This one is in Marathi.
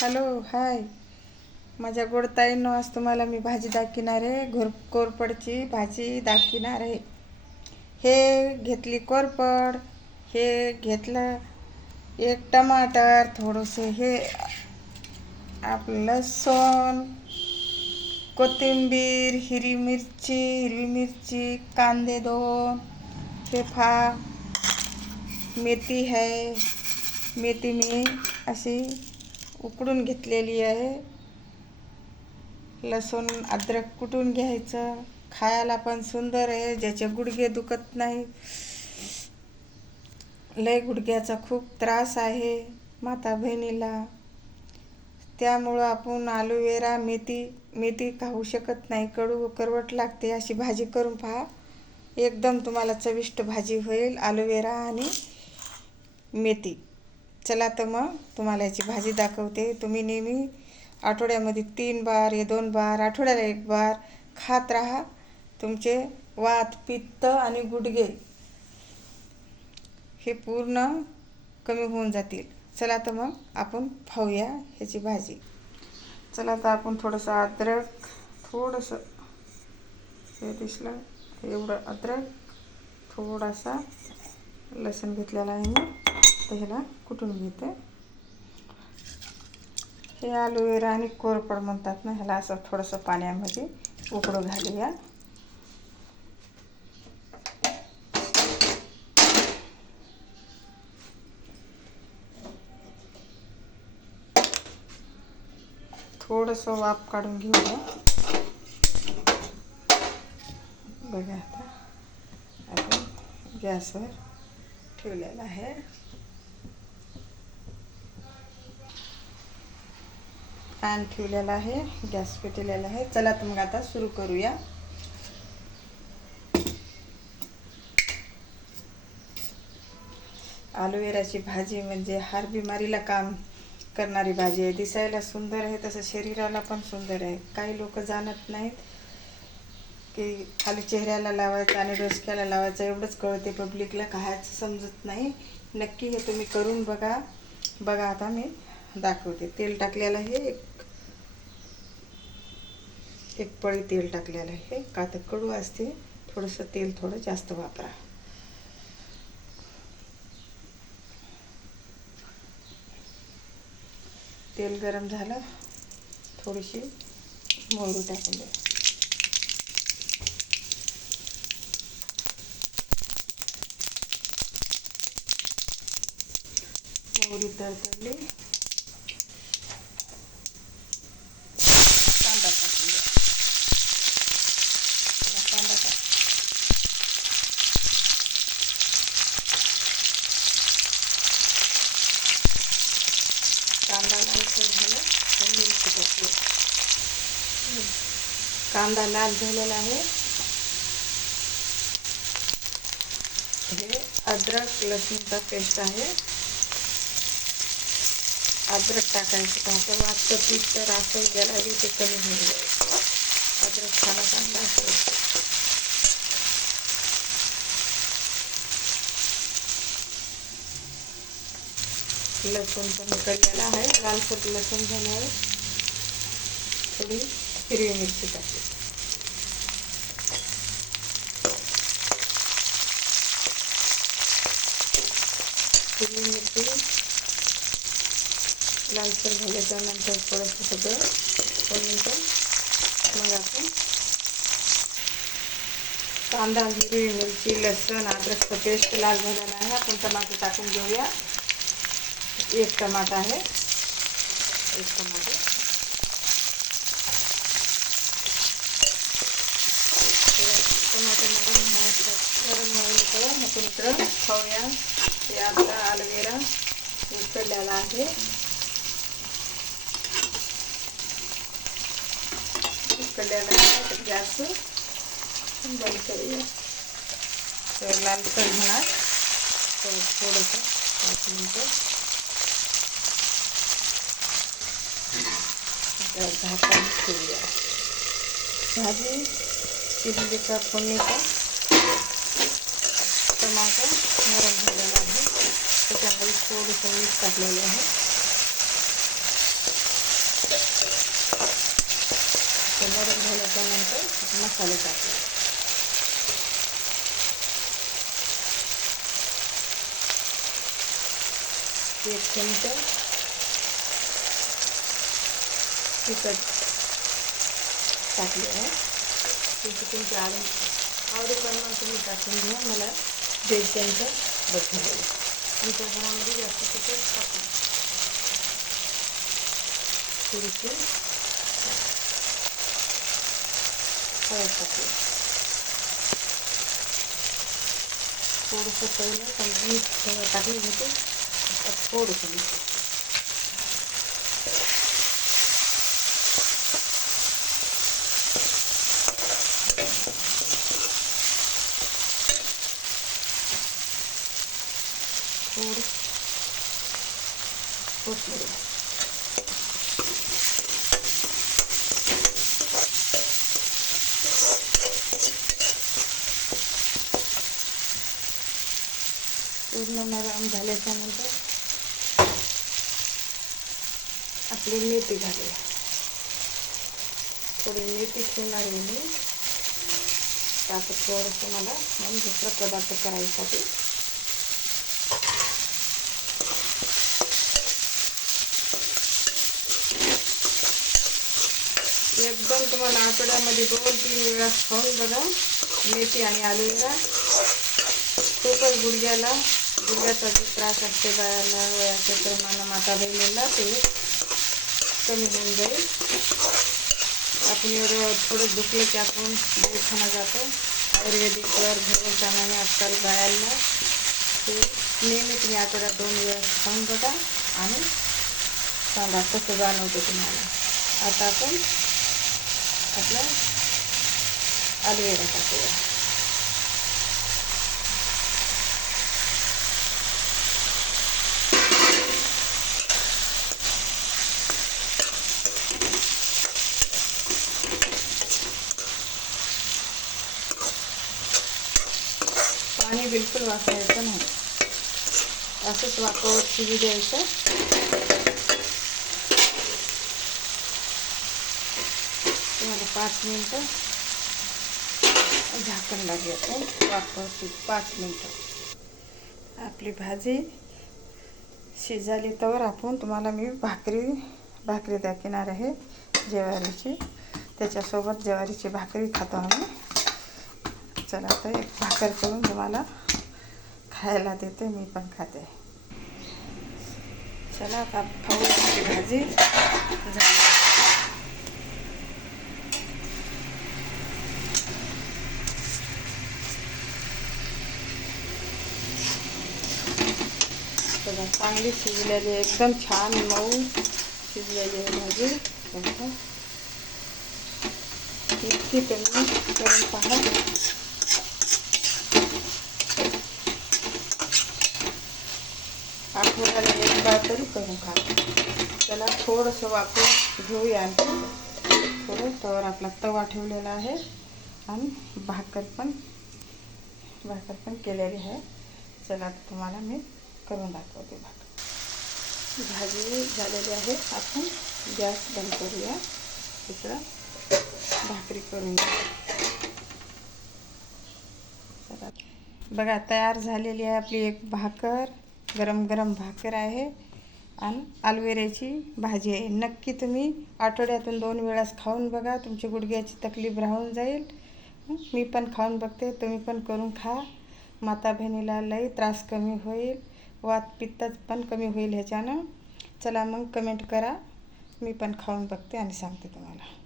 हॅलो हाय माझ्या गोड ताईंनो, आज तुम्हाला मी भाजी दाखविणार आहे. कोरपडची भाजी दाखविणार आहे. हे घेतली कोरपड, हे घेतलं एक टमाटर, थोडंसे हे आपलं लसूण, कोथिंबीर, हिरवी मिरची, कांदे 2, हे मेथी आहे. मेथी मी अशी उकडून घेतलेली आहे. लसूण अद्रक कुटून घ्यायचं. खायला पण सुंदर आहे. ज्याचे गुडघे दुखत नाही, लय गुडघ्याचा खूप त्रास आहे माता बहिणीला, त्यामुळं आपण ॲलोवेरा मेथी खाऊ शकत नाही. कडवट लागते. अशी भाजी करून पहा, एकदम तुम्हाला चविष्ट भाजी होईल. ॲलोवेरा आणि मेथी. चला तर मग तुम्हाला याची भाजी दाखवते. तुम्ही नेहमी आठवड्यामध्ये 3 बार या 2 बार, आठवड्याला 1 बार खात राहा. तुमचे वात, पित्त आणि गुडघे हे पूर्ण कमी होऊन जातील. चला तर मग आपण पाहूया ह्याची भाजी. चला तर आपण थोडंसं अद्रक, थोडंसं हे दिसलं एवढं अद्रक, थोडासा लसूण घेतलेला आहे मी, तर ह्याला कुटून घेते. हे ॲलोवेरा आणि कोरपड म्हणतात ना, ह्याला असं थोडंसं पाण्यामध्ये उकडू घालूया. थोडंसं वाफ काढून घेऊया. बघा आता आपण गॅसवर ठेवलेला आहे. पॅन ठेवलेला आहे, गॅस पेटलेला आहे. चला तर मग आता सुरू करूया. ॲलोवेराची भाजी म्हणजे हर बिमारीला काम करणारी भाजी आहे. दिसायला सुंदर आहे, तसं शरीराला पण सुंदर आहे. काही लोक जाणत नाहीत की खाली चेहऱ्याला लावायचं आणि डोसक्याला लावायचं एवढंच कळते पब्लिकला, कायच समजत नाही. नक्की हे तुम्ही करून बघा. बघा आता मी दाखवते. तेल टाकलेलं आहे, एक पळी तेल टाकलेलं आहे. का तर कडू असते, थोडंसं तेल थोडं जास्त वापरा. तेल गरम झालं, थोडीशी मोहरी टाकून द्या. मोहरी तडतडली, कांदा टाकून द्या. कांदा टाक. कांदा लालसर झाला तर मिरची टाकली. कांदा लाल झालेला आहे. हे अद्रक लसूणचा पेस्ट आहे. अद्रक टाकायचं का वाटतं पीठ तर असं गेला की ते कमी होऊन जाईल. अद्रक खाणं चांगलं असतं. लसूण पण उकडलेला आहे. लालसर लसूण झाल्यावर थोडी हिरवी मिरची टाकली. हिरवी मिरची लालसर झाल्याच्या नंतर थोडंसं सगळं 2 मिनटं मग आपण कांदा, हिरवी मिरची, लसूण, अद्रकचं पेस्ट लाल झालेला आहे. आपण टमाटर टाकून घेऊया. 1 टमाटर आहे, 1 टमाटर. टमाटर नरम व्हायला तर आपण इकडं खाऊया. हे आपला ॲलोवेरा उकडलेला आहे. उकडलेला आहे तर गॅस बंद करूया. तर लालसर होणार तर थोडंसं 5 मिनटं झाकण ठेवूया. भाजी शिजली का फोडणीचा टमाटर नरम झालेला आहे. त्याच्यामध्ये थोडंसं मीठ टाकलेलं आहे. मसाले टाकले. एक चमचा तिखट टाकले आहे. त्याची तुमच्या आवडीप्रमाणे तुम्ही टाकून घ्या. मला 1.5 चमचा बस झाले. आमच्या घरामध्ये जास्त तिखट टाकू. थोडीशी हळद टाकली. थोडंसं पहिलं मीठ टाकली होती. थोडंसं मीठ थोडी कोथिंबीर पूर्ण नरम झाल्याच्यानंतर आपली मेथी घालूया. थोडी मेथी ठेवणार आहे मी. आता थोडंसं मला दुसरा पदार्थ करायसाठी एकदम तुम्हाला आठवड्यामध्ये 2-3 वेळा खाऊन बघा. मेथी आणि ॲलोवेरा खूपच गुडघ्याचा जो त्रास असते बायाला, वयाच्या प्रमाणे माता बहिणीला ते कमी होऊन जाईल. आपण एवढं थोडं दुखलं की आपण दवाखाना जातो. आयुर्वेदिकवर भरोसा नाही आजकाल बायाला. ते नेहमी तुम्ही आठवड्यात 2 वेळा खाऊन बघा आणि सांगा कसं जाणवतं तुम्हाला. आता आपण आपला ॲलोवेरा टाकूया. पाणी बिलकुल वापरायचं नाही. असंच वाफावर शिजू द्यायचं. तुम्हाला 5 मिनटं झाकण लागेल. वाफावर 5 मिनटं. आपली भाजी शिजाली तर आपण तुम्हाला मी भाकरी दाखवणार आहे ज्वारीची. त्याच्यासोबत ज्वारीची भाकरी खातो आम्ही. चला तर एक भाकर करून तुम्हाला खायला देते. मी पण खाते. चला आता खाऊ. भाजी झाली. बघा चांगली शिजलेली, एकदम छान मऊ शिजलेली आहे भाजी. इतकी तुम्ही करून पहा. आठवड्याला 1 बार तरी करून खा. त्याला थोडंसं वापरून घेऊया. आणखी थोडं तवर आपला तवा ठेवलेला आहे आणि भाकर पण केलेली आहे. चला तुम्हाला मी करून दाखवते. भाजी झालेली आहे. आपण गॅस बंद करूया. इकडं भाकरी करून चला बघा तयार झालेली आहे आपली एक भाकर. गरम गरम भाकर आहे आणि ॲलोवेराची भाजी आहे. नक्की तुम्ही आठवड्यातून 2 वेळास खाऊन बघा. तुमची गुडघ्याची तकलीफ राहून जाईल. मी पण खाऊन बघते. तुम्ही पण करून खा. माता बहिणीला लई त्रास कमी होईल. वात पित्त पण कमी होईल ह्याच्यानं. चला मग कमेंट करा. मी पण खाऊन बघते आणि सांगते तुम्हाला.